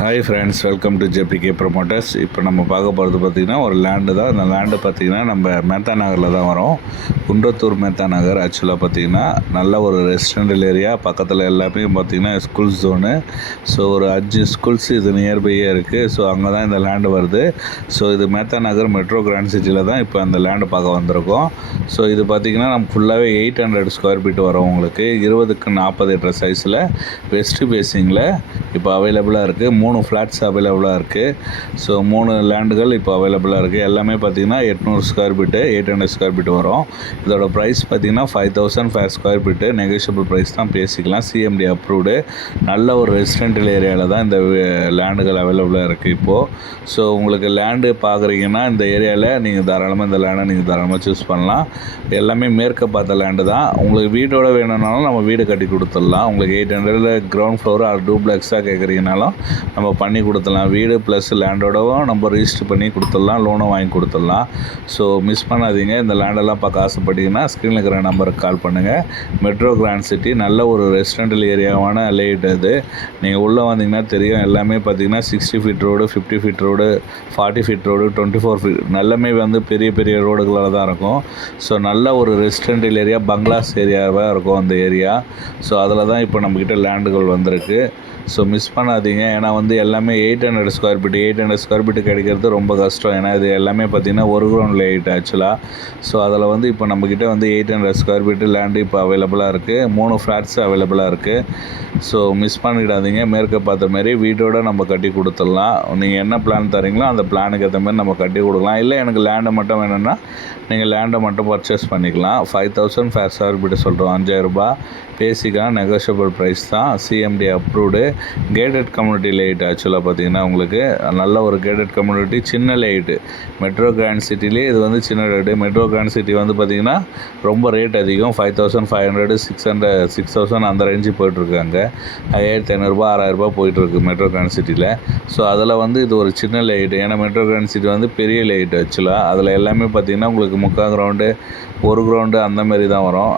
Hi friends, welcome to JBK promoters. இப்போ நம்ம பார்க்க போகிறது பார்த்திங்கன்னா ஒரு லேண்டு தான். இந்த லேண்டு பார்த்திங்கன்னா நம்ம மேத்தா நகரில் தான் வரும். குன்றத்தூர் மேத்தா நகர். ஆக்சுவலாக பார்த்திங்கன்னா நல்ல ஒரு ரெசிடென்டல் ஏரியா. பக்கத்தில் எல்லாமே பார்த்திங்கன்னா ஸ்கூல் ஜோனு. ஸோ ஒரு 5 ஸ்கூல்ஸ் இது நியர்பையே இருக்குது. ஸோ அங்கே தான் இந்த லேண்டு வருது. ஸோ இது மேத்தா நகர் மெட்ரோ கிராண்ட் சிட்டியில் தான் இப்போ அந்த லேண்டு பார்க்க வந்திருக்கோம். ஸோ இது பார்த்திங்கன்னா நம்ம ஃபுல்லாகவே 800 ஸ்கொயர் ஃபீட் வரும். உங்களுக்கு 20க்கு 40 என்ற சைஸில் வெஸ்ட் ஃபேஸிங்கில் இப்போ அவைலபிளாக இருக்குது. 3 ஃப்ளாட்ஸ் அவைலபிளாக இருக்குது. ஸோ 3 லேண்டுகள் இப்போ அவைலபிளாக இருக்குது. எல்லாமே பார்த்திங்கன்னா 800 ஸ்கொயர் ஃபீட்டு 800 ஸ்கொயர் ஃபீட் வரும். இதோட ப்ரைஸ் பார்த்திங்கன்னா 5000 per square feet. Negotiable price தான் பேசிக்கலாம். CMD approved. நல்ல ஒரு ரெசிடென்டல் ஏரியாவில் தான் இந்த லேண்டுகள் அவைலபிளாக இருக்குது இப்போது. ஸோ உங்களுக்கு லேண்டு பார்க்குறீங்கன்னா இந்த ஏரியாவில் நீங்கள் தாராளமாக இந்த லேண்டை நீங்கள் தாராளமாக சூஸ் பண்ணலாம். எல்லாமே மேற்க பார்த்த லேண்டு தான். உங்களுக்கு வீடோட வேணும்னாலும் நம்ம வீடு கட்டி கொடுத்துடலாம். உங்களுக்கு 800 கிரவுண்ட் ஃப்ளோர் ஆர் டூப்ளெக்ஸாக கேட்குறீங்கனாலும் நம்ம பண்ணி கொடுத்துடலாம். வீடு ப்ளஸ் லேண்டோடவும் நம்ம ரிஜிஸ்டர் பண்ணி கொடுத்துடலாம். லோனும் வாங்கி கொடுத்துடலாம். ஸோ மிஸ் பண்ணாதீங்க. இந்த லேண்டெல்லாம் பார்க்க ஆசைப்பட்டீங்கன்னா ஸ்க்ரீனில் இருக்கிற நம்பருக்கு கால் பண்ணுங்கள். மெட்ரோ கிராண்ட் சிட்டி நல்ல ஒரு ரெசிடென்டல் ஏரியாவான லேட் அது. நீங்கள் உள்ளே வந்தீங்கன்னா தெரியும். எல்லாமே பார்த்தீங்கன்னா 60 feet road, 50 feet road, 40 feet road, 24 feet எல்லாமே வந்து பெரிய பெரிய ரோடுகளால் தான் இருக்கும். ஸோ நல்ல ஒரு ரெசிடென்டல் ஏரியா, பங்களாஸ் ஏரியாவாக இருக்கும் அந்த ஏரியா. ஸோ அதில் தான் இப்போ நம்மக்கிட்ட லேண்டுகள் வந்திருக்கு. ஸோ மிஸ் பண்ணாதீங்க. ஏன்னா வந்து எல்லாமே 800 ஸ்கொயர் ஃபீட்டு 800 ஸ்கொயர் ஃபீட்டு கிடைக்கிறது ரொம்ப கஷ்டம். ஏன்னா இது எல்லாமே பார்த்திங்கன்னா ஒரு கிரவுண்ட் லேட் ஆக்சுவலாக. ஸோ அதில் வந்து இப்போ நம்மக்கிட்ட வந்து 800 ஸ்கொயர் ஃபீட்டு லேண்டு இப்போ அவைலபிளாக இருக்குது. 3 ஃப்ளாட்ஸ் அவைலபிளாக இருக்குது. ஸோ மிஸ் பண்ணிடாதீங்க. மேற்க பார்த்த மாதிரி வீட்டோடு நம்ம கட்டி கொடுத்துடலாம். நீங்கள் என்ன பிளான் தரீங்களோ அந்த பிளானுக்கு ஏற்ற மாதிரி நம்ம கட்டி கொடுக்கலாம். இல்லை எனக்கு லேண்டை மட்டும் வேணும்னா நீங்கள் லேண்டை மட்டும் பர்ச்சேஸ் பண்ணிக்கலாம். 5000 per ஸ்கொயர் ஃபீட்டு சொல்கிறோம். 5000 ரூபாய் பேசிக்கலாம். நெகோஷியபிள் ப்ரைஸ் தான். CMD approved. Gated community late. ஆக்சுவலாக பார்த்தீங்கன்னா உங்களுக்கு நல்ல ஒரு கேட்டட் கம்யூனிட்டி. சின்ன லேட்டு. மெட்ரோ கிராண்ட் சிட்டிலே இது வந்து சின்ன ரேட்டு. மெட்ரோ கிராண்ட் சிட்டி வந்து பார்த்திங்கன்னா ரொம்ப ரேட் அதிகம். 5500 600 6000 அந்த ரேஞ்சு போயிட்டுருக்காங்க. 5500 6000 போயிட்டுருக்கு மெட்ரோ கிராண்ட் சிட்டியில். ஸோ அதில் வந்து இது ஒரு சின்ன லேட்டு. ஏன்னா மெட்ரோ கிராண்ட் சிட்டி வந்து பெரிய லேட்டு ஆக்சுவலாக. அதில் எல்லாமே பார்த்திங்கன்னா உங்களுக்கு 3/4 கிரவுண்டு 1 கிரவுண்டு அந்த மாதிரி தான் வரும்.